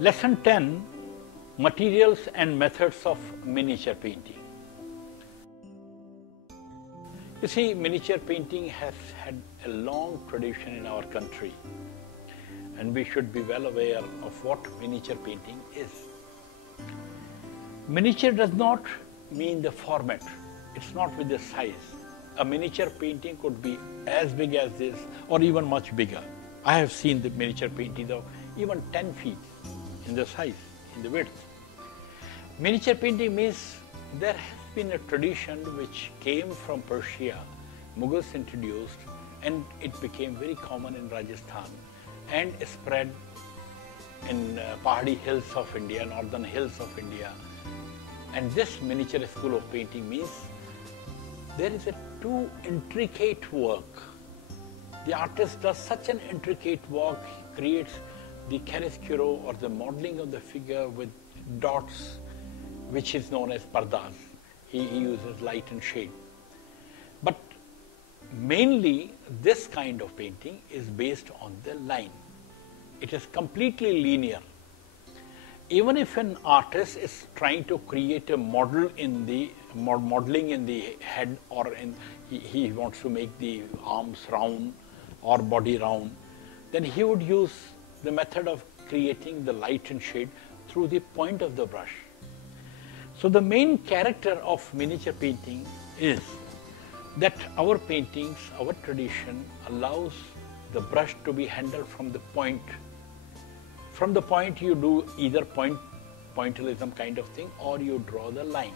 Lesson 10, Materials and Methods of Miniature Painting. You see, miniature painting has had a long tradition in our country, and we should be well aware of what miniature painting is. Miniature does not mean the format, it's not with the size. A miniature painting could be as big as this or even much bigger. I have seen the miniature paintings of even 10 feet in the size, in the width. Miniature painting means there has been a tradition which came from Persia, Mughals introduced, and it became very common in Rajasthan and spread in Pahadi hills of India, northern hills of India. And this miniature school of painting means there is a too intricate work. The artist does such an intricate work, he creates the chiaroscuro or the modeling of the figure with dots, which is known as pardas. He uses light and shade. But mainly this kind of painting is based on the line. It is completely linear. Even if an artist is trying to create a model in the modeling in the head, or he wants to make the arms round or body round, then he would use the method of creating the light and shade through the point of the brush. So the main character of miniature painting is that our paintings, our tradition allows the brush to be handled from the point. From the point you do either pointillism kind of thing, or you draw the line.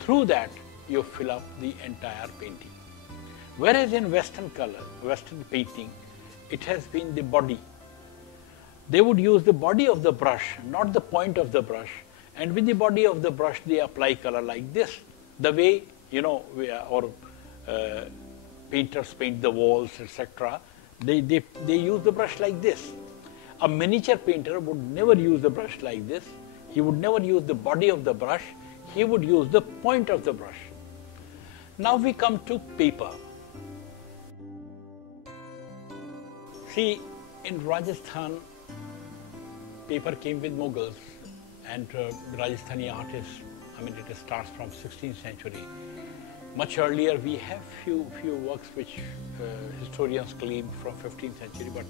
Through that you fill up the entire painting. Whereas in Western painting, it has been the body. They would use the body of the brush, not the point of the brush, and with the body of the brush they apply color like this. The way, our painters paint the walls, etc. They use the brush like this. A miniature painter would never use the brush like this. He would never use the body of the brush. He would use the point of the brush. Now we come to paper. See, in Rajasthan, paper came with Mughals, and Rajasthani artists, it starts from 16th century. Much earlier we have few works which historians claim from 15th century, but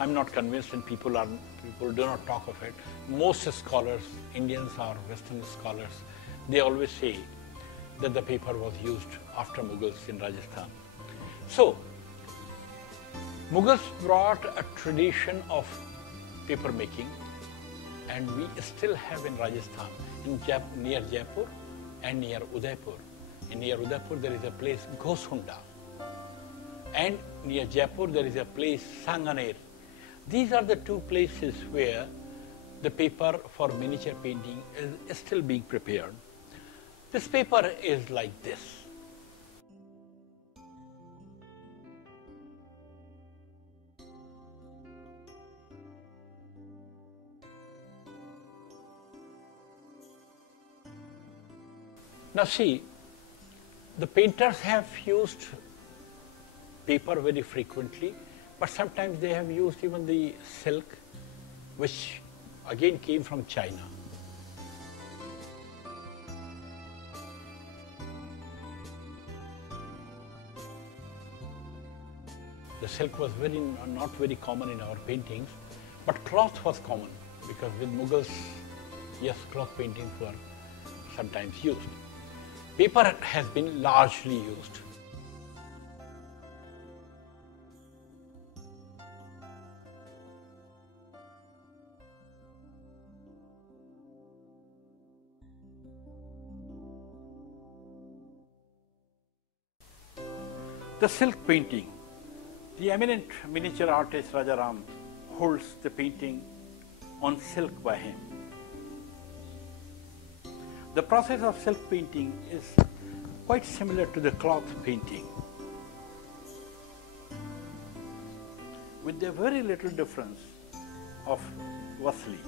I'm not convinced, and people do not talk of it. Most scholars, Indians or Western scholars, they always say that the paper was used after Mughals in Rajasthan. So, Mughals brought a tradition of paper making, and we still have in Rajasthan, near Jaipur and near Udaipur. Near Udaipur there is a place Ghosunda, and near Jaipur there is a place Sanganer. These are the two places where the paper for miniature painting is still being prepared. This paper is like this. Now see, the painters have used paper very frequently, but sometimes they have used even the silk, which again came from China. The silk was not very common in our paintings, but cloth was common, because with Mughals, yes, cloth paintings were sometimes used. Paper has been largely used. The silk painting. The eminent miniature artist Rajaram holds the painting on silk by him. The process of silk painting is quite similar to the cloth painting, with a very little difference of vasli.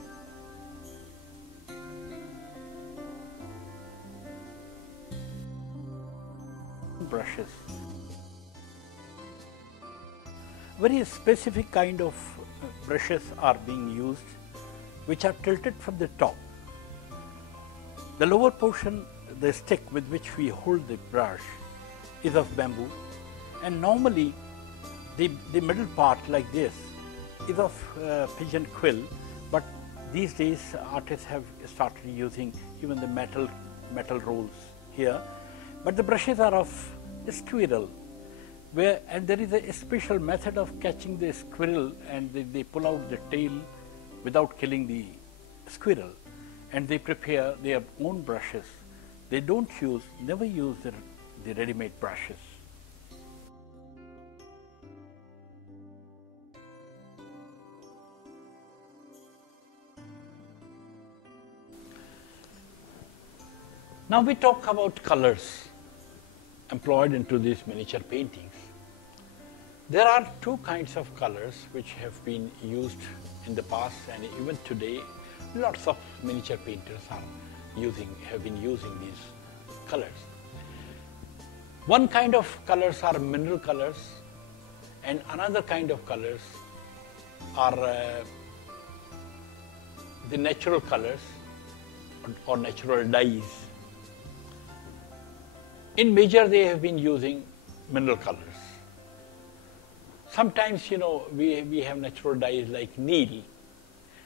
Brushes. Very specific kind of brushes are being used which are tilted from the top. The lower portion, the stick with which we hold the brush, is of bamboo, and normally the middle part like this is of pigeon quill, but these days artists have started using even the metal rolls here. But the brushes are of squirrel, and there is a special method of catching the squirrel, and they pull out the tail without killing the squirrel, and they prepare their own brushes. They never use the ready-made brushes. Now we talk about colors employed into these miniature paintings. There are two kinds of colors which have been used in the past, and even today lots of miniature painters have been using these colors. One kind of colors are mineral colors, and another kind of colors are the natural colors or natural dyes. In major, they have been using mineral colors. Sometimes, we have natural dyes like neil.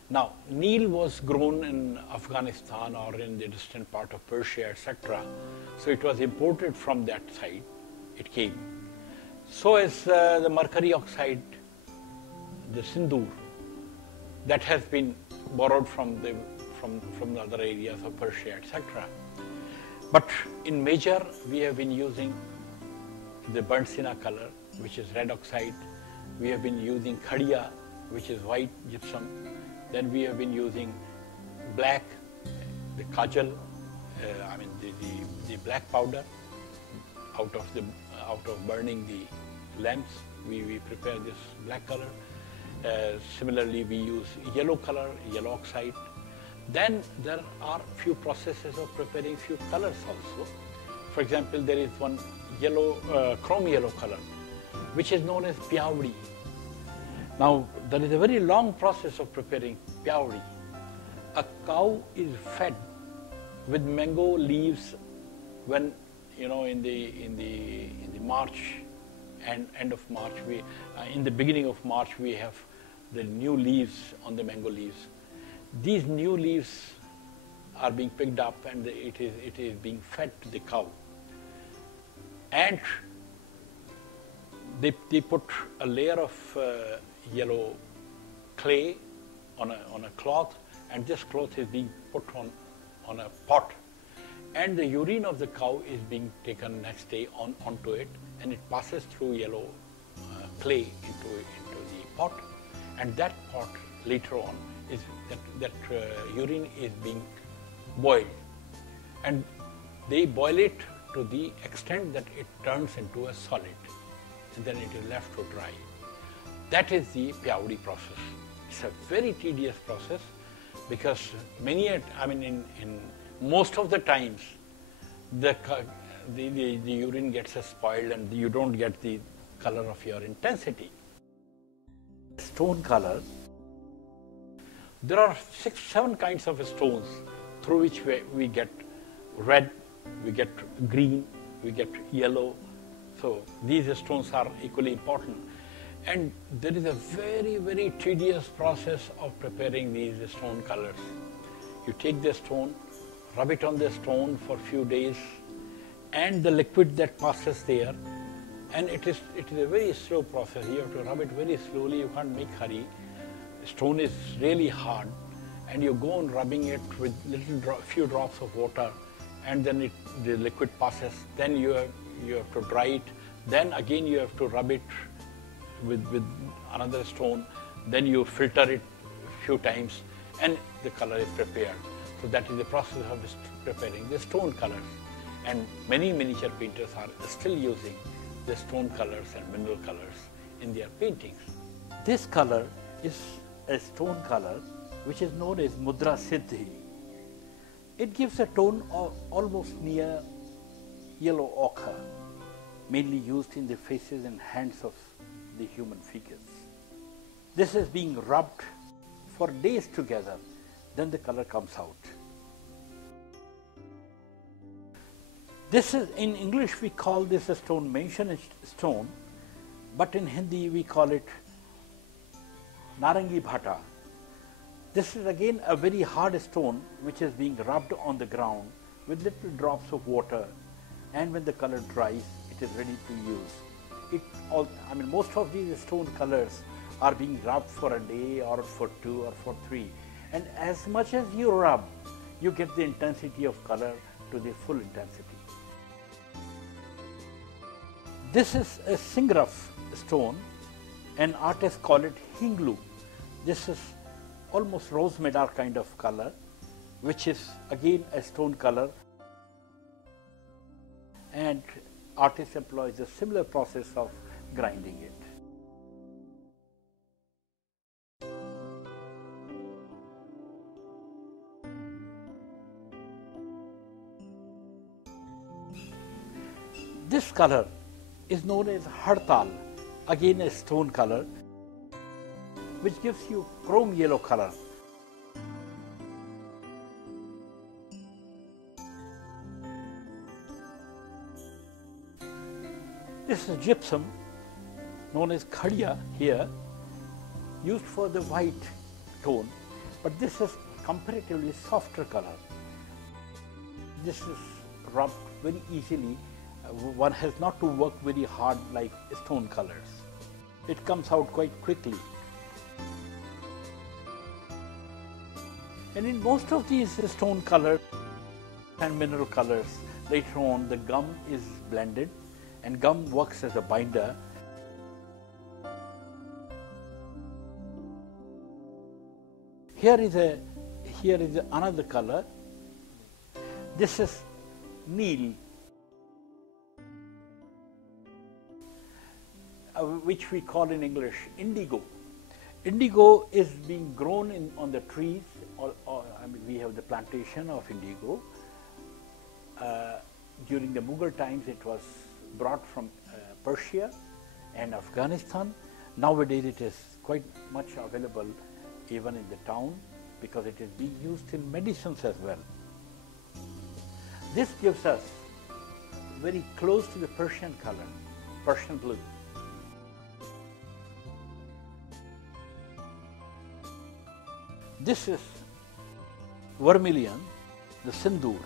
Now, neil was grown in Afghanistan or in the distant part of Persia, etc. So it was imported from that side. It came. So is the mercury oxide, the sindoor, that has been borrowed from the other areas of Persia, etc. But in major, we have been using the burnt sienna color, which is red oxide. We have been using khadiya, which is white gypsum. Then we have been using black, the kajal, the black powder. Out of burning the lamps, we prepare this black color. Similarly, we use yellow color, yellow oxide. Then there are few processes of preparing few colors also. For example, there is one yellow, chrome yellow color, which is known as pyawdi. Now, there is a very long process of preparing pyawdi. A cow is fed with mango leaves when, in the March and end of March, in the beginning of March, we have the new leaves on the mango leaves. These new leaves are being picked up, and it is being fed to the cow. And they put a layer of yellow clay on a cloth, and this cloth is being put on a pot. And the urine of the cow is being taken next day onto it, and it passes through yellow clay into the pot. And that pot later on is that urine is being boiled, and they boil it to the extent that it turns into a solid, and then it is left to dry. That is the pyawdi process. It's a very tedious process, because in most of the times the urine gets spoiled and you don't get the color of your intensity. Stone color. There are 6-7 kinds of stones through which we get red, we get green, we get yellow. So these stones are equally important. And there is a very, very tedious process of preparing these stone colors. You take the stone, rub it on the stone for a few days, and the liquid that passes there, and it is a very slow process. You have to rub it very slowly, you can't make hurry. Stone is really hard, and you go on rubbing it with few drops of water, and then the liquid passes. Then you have to dry it. Then again you have to rub it with another stone. Then you filter it a few times, and the color is prepared. So that is the process of preparing the stone colors. And many miniature painters are still using the stone colors and mineral colors in their paintings. This color is a stone color which is known as Mudra Siddhi. It gives a tone of almost near yellow ochre, mainly used in the faces and hands of the human figures. This is being rubbed for days together, then the color comes out. This is, in English we call this a stone mention stone, but in Hindi we call it Narangi Bhata. This is again a very hard stone which is being rubbed on the ground with little drops of water, and when the color dries, it is ready to use. Most of these stone colors are being rubbed for a day or for 2 or for 3, and as much as you rub, you get the intensity of color to the full intensity. This is a Singraf stone, and artists call it Hinglu. This is almost rose madder kind of color, which is again a stone color, and artist employs a similar process of grinding it. This color is known as Hartal, again a stone color, which gives you chrome yellow color. This is gypsum, known as Khadiya here, used for the white tone, but this is comparatively softer color. This is rubbed very easily. One has not to work very hard like stone colors. It comes out quite quickly. And in most of these stone colors and mineral colors, later on the gum is blended, and gum works as a binder. Here is another color. This is Neel, which we call in English indigo. Indigo is being grown on the trees, we have the plantation of indigo. During the Mughal times, it was brought from Persia and Afghanistan. Nowadays, it is quite much available even in the town, because it is being used in medicines as well. This gives us very close to the Persian color, Persian blue. This is vermilion, the sindoor.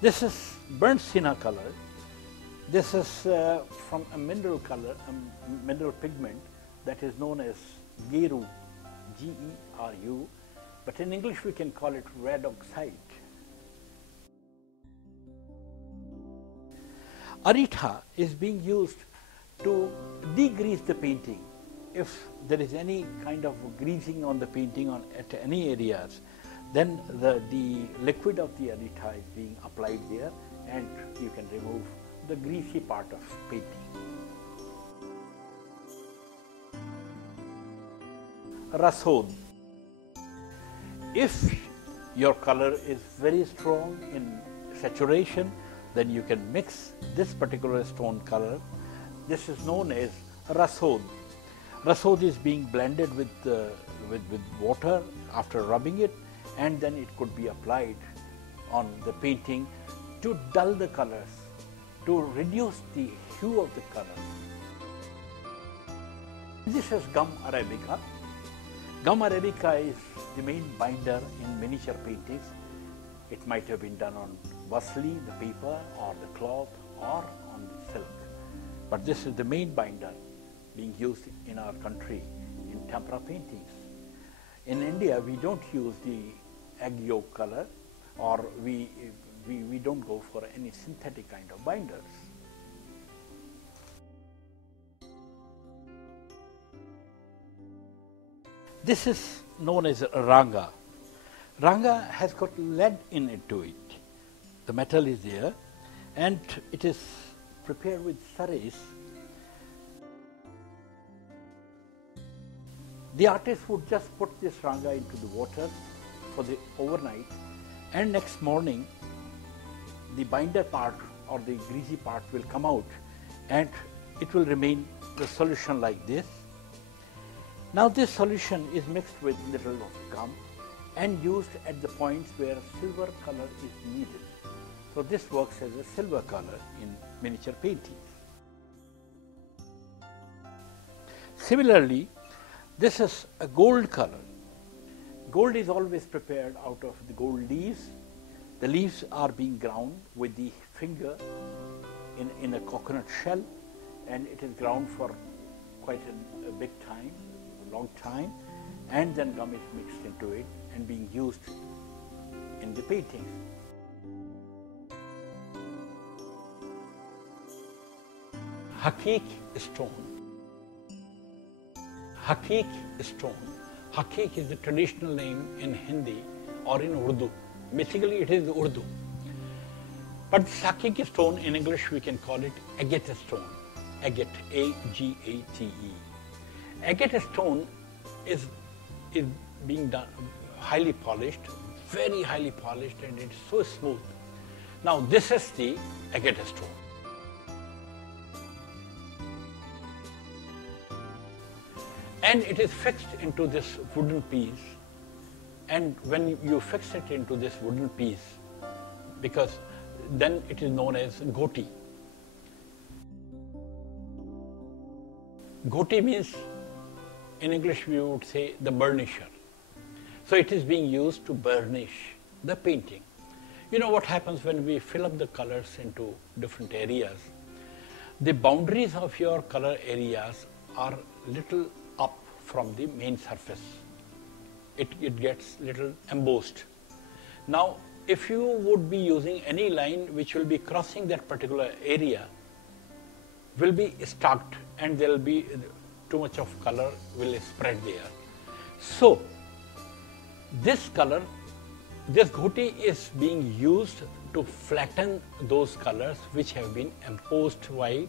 This is burnt sienna color. This is from a mineral color, a mineral pigment that is known as Geru, G-E-R-U, but in English we can call it red oxide. Aritha is being used to degrease the painting. If there is any kind of greasing on the painting at any areas, then the liquid of the aritha is being applied there, and you can remove the greasy part of painting. Rasod. If your color is very strong in saturation, then you can mix this particular stone color. This is known as rasod. Rasod is being blended with water after rubbing it, and then it could be applied on the painting to dull the colors, to reduce the hue of the color. This is gum arabica. Gum arabica is the main binder in miniature paintings. It might have been done on vasli, the paper, or the cloth, or on the silk. But this is the main binder being used in our country in tempera paintings. In India, we don't use the egg yolk color, or we don't go for any synthetic kind of binders. This is known as ranga. Ranga has got lead into it. The metal is there, and it is prepared with saris. The artist would just put this ranga into the water for the overnight, and next morning the binder part or the greasy part will come out, and it will remain the solution like this. Now this solution is mixed with little of gum, and used at the points where silver color is needed. So this works as a silver color in miniature painting. Similarly, this is a gold color. Gold is always prepared out of the gold leaves. The leaves are being ground with the finger in a coconut shell, and it is ground for quite a big time, a long time, and then gum is mixed into it and being used in the paintings. Hakik stone. Hakik stone. Hakik is the traditional name in Hindi or in Urdu. Basically, it is Urdu. But Hakik stone in English we can call it agate stone. Agate, A-G-A-T-E. Agate stone is being done highly polished, very highly polished, and it's so smooth. Now this is the agate stone. And it is fixed into this wooden piece, and when you fix it into this wooden piece, because then it is known as goti. Goti means, in English we would say the burnisher. So it is being used to burnish the painting. You know what happens when we fill up the colors into different areas? The boundaries of your color areas are little up from the main surface. It gets little embossed. Now, if you would be using any line which will be crossing that particular area, will be stuck, and there will be too much of color will spread there. So, this color, this goti is being used to flatten those colors which have been imposed while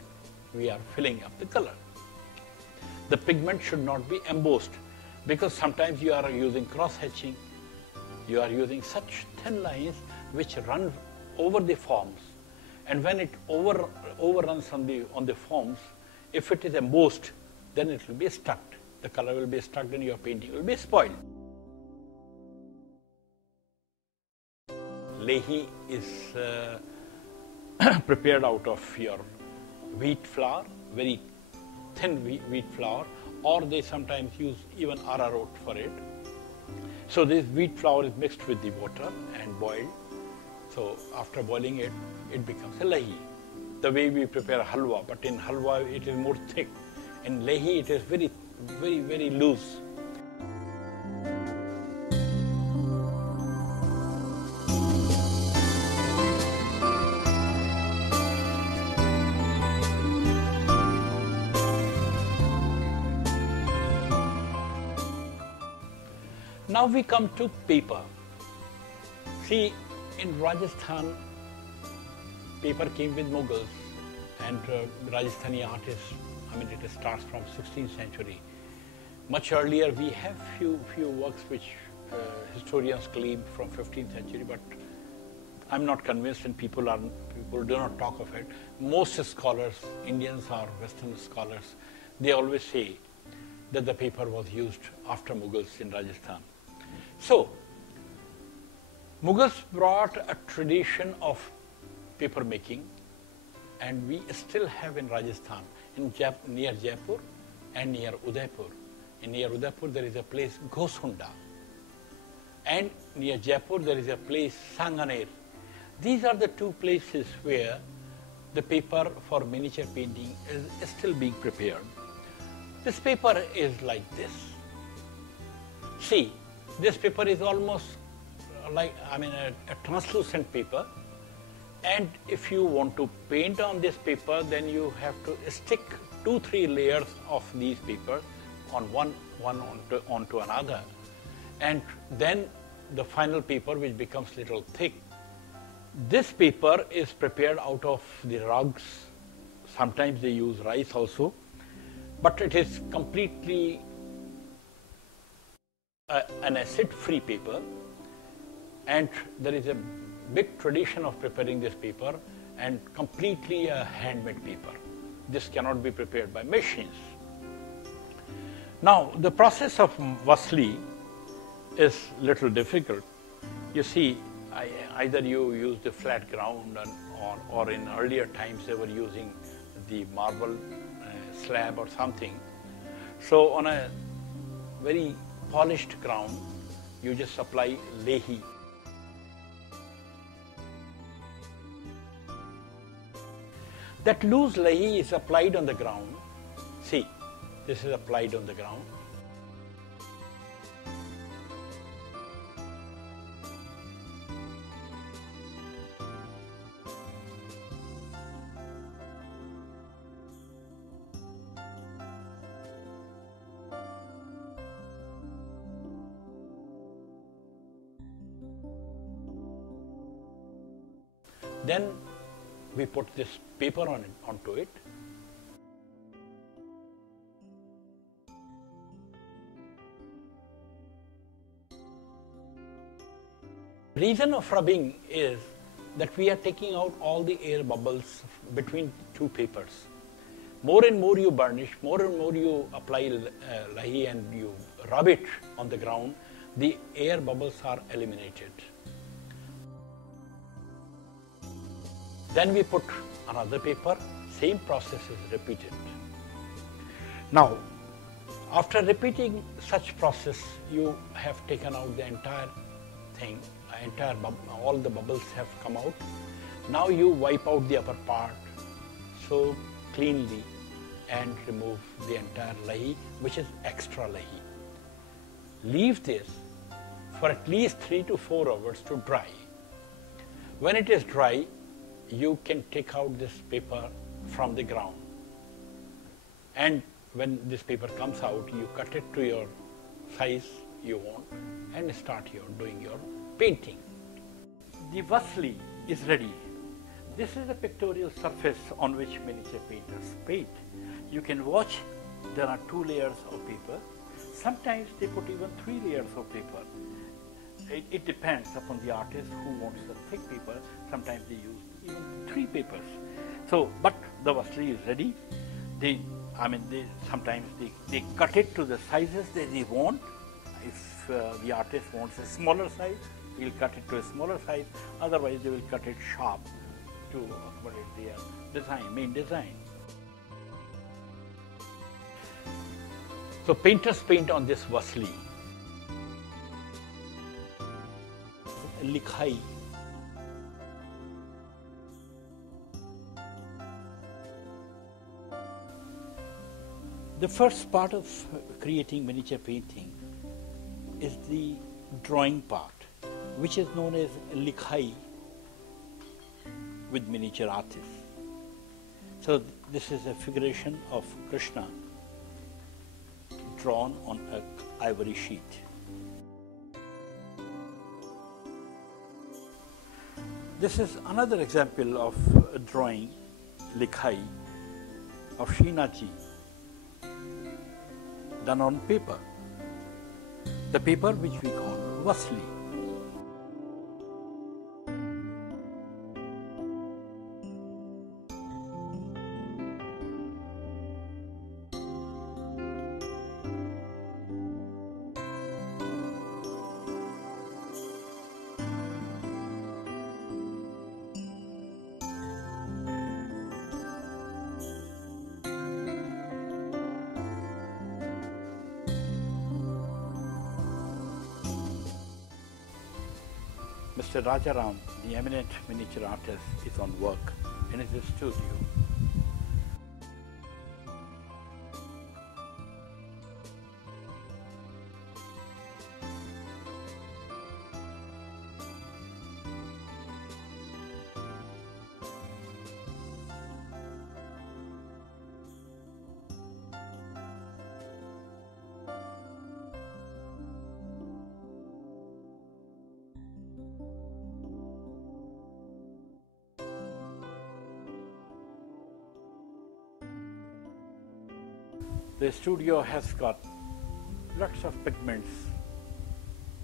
we are filling up the color. The pigment should not be embossed, because sometimes you are using cross-hatching, you are using such thin lines which run over the forms, and when it overruns on the forms, if it is embossed, then it will be stuck. The color will be stuck and your painting will be spoiled. Lahi is prepared out of your wheat flour, very thin wheat flour, or they sometimes use even arrowroot for it. So this wheat flour is mixed with the water and boiled. So after boiling it, it becomes a lahi. The way we prepare halwa, but in halwa it is more thick. In lahi it is very, very, very loose. Now we come to paper. See, in Rajasthan, paper came with Mughals, and Rajasthani art is, it starts from 16th century. Much earlier, we have few works which historians claim from 15th century, but I'm not convinced, and people do not talk of it. Most scholars, Indians or Western scholars, they always say that the paper was used after Mughals in Rajasthan. So, Mughals brought a tradition of paper making, and we still have in Rajasthan, near Jaipur and near Udaipur. Near Udaipur there is a place Ghosunda, and near Jaipur there is a place Sanganer. These are the two places where the paper for miniature painting is still being prepared. This paper is like this. See, this paper is almost like, a translucent paper, and if you want to paint on this paper, then you have to stick 2-3 layers of these papers on one onto another, and then the final paper, which becomes little thick. This paper is prepared out of the rugs. Sometimes they use rice also, but it is completely an acid-free paper, and there is a big tradition of preparing this paper, and completely a handmade paper. This cannot be prepared by machines. Now, the process of vasli is little difficult. You see, either you use the flat ground or in earlier times they were using the marble slab or something. So on a very polished ground, you just apply Lahi. That loose Lahi is applied on the ground. See, this is applied on the ground. Then we put this paper onto it. Reason of rubbing is that we are taking out all the air bubbles between two papers. More and more you burnish, more and more you apply Lahi and you rub it on the ground, the air bubbles are eliminated. Then we put another paper, same process is repeated. Now, after repeating such process, you have taken out the entire thing, all the bubbles have come out. Now you wipe out the upper part so cleanly and remove the entire Lahi, which is extra Lahi. Leave this for at least 3 to 4 hours to dry. When it is dry, you can take out this paper from the ground, and when this paper comes out, you cut it to your size you want and start doing your painting. The Vasli is ready. This is a pictorial surface on which miniature painters paint. You can watch there are 2 layers of paper. Sometimes they put even 3 layers of paper. It depends upon the artist who wants the thick paper. Sometimes they use even 3 papers. So, but the Vasli is ready. Sometimes they cut it to the sizes that they want. If the artist wants a smaller size, he'll cut it to a smaller size. Otherwise, they will cut it sharp to what is their main design. So painters paint on this Vasli. Likhai. The first part of creating miniature painting is the drawing part, which is known as Likhai with miniature artists. So this is a figuration of Krishna drawn on an ivory sheet. This is another example of a drawing, Likhai, of Srinathji, done on paper, the paper which we call Vasli. Mr. Rajaram, the eminent miniature artist, is on work in his studio. The studio has got lots of pigments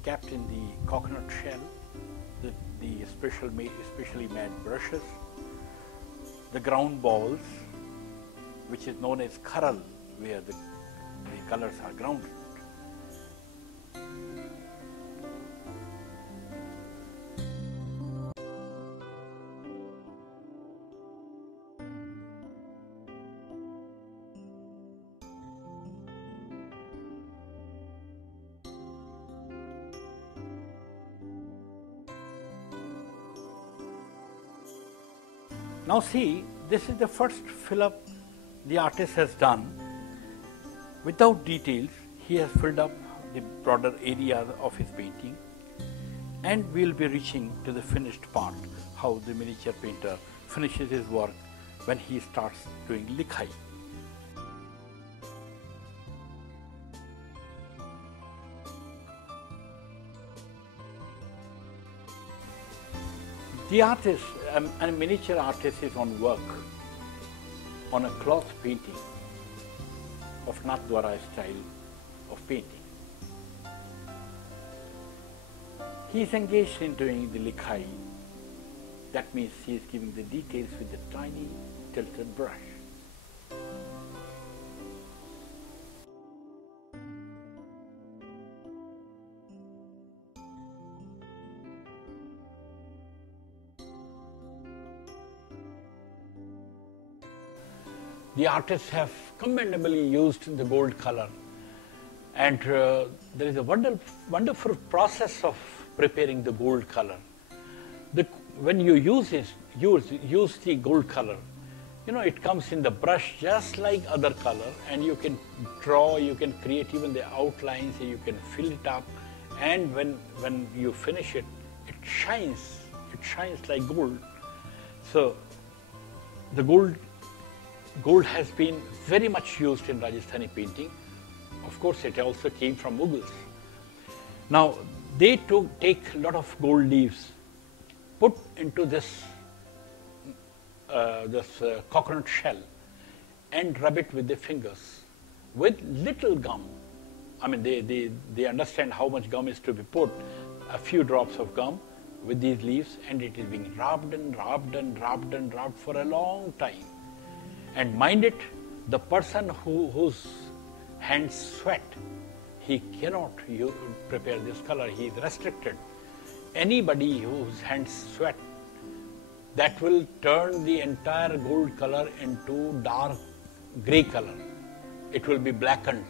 kept in the coconut shell, the specially made brushes, the ground balls, which is known as kharal, where the colors are grounded. Now see, this is the first fill-up the artist has done. Without details, he has filled up the broader area of his painting, and we will be reaching to the finished part, how the miniature painter finishes his work when he starts doing likhai. The artist, a miniature artist, is on work on a cloth painting of Nathdwara style of painting. He is engaged in doing the likhai. That means he is giving the details with a tiny tilted brush. The artists have commendably used the gold color, and there is a wonderful process of preparing the gold color. When you use the gold color, you know, it comes in the brush just like other color, and you can draw, you can create even the outlines, you can fill it up, and when you finish it, it shines like gold. So the gold has been very much used in Rajasthani painting. Of course, it also came from Mughals. Now, they take a lot of gold leaves, put into this coconut shell, and rub it with their fingers with little gum. I mean, they understand how much gum is to be put. A few drops of gum with these leaves, and it is being rubbed and rubbed and rubbed and rubbed for a long time. And mind it, the person whose hands sweat, he cannot prepare this color, he is restricted. Anybody whose hands sweat, that will turn the entire gold color into dark grey color. It will be blackened.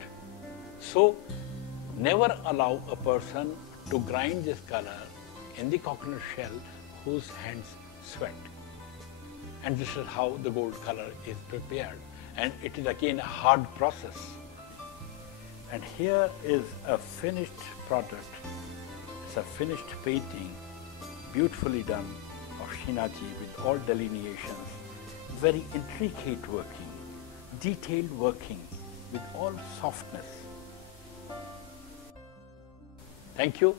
So, never allow a person to grind this color in the coconut shell whose hands sweat. And this is how the gold color is prepared. And it is again a hard process. And here is a finished product. It's a finished painting, beautifully done, of Shinaji with all delineations, very intricate working, detailed working with all softness. Thank you.